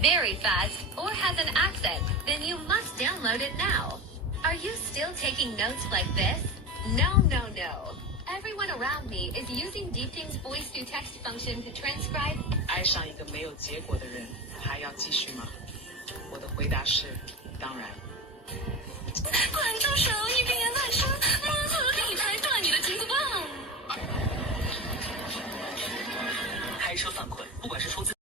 very fast or has an accent, then you must download it now. Are you still taking notes like this? No, no, no. Everyone around me is using Deepting's voice-to-text function to transcribe. 爱上一个没有结果的人，还要继续吗？我的回答是，当然。管住手，你别乱说，摸头理财断你的金箍棒。开车犯困，不管是出自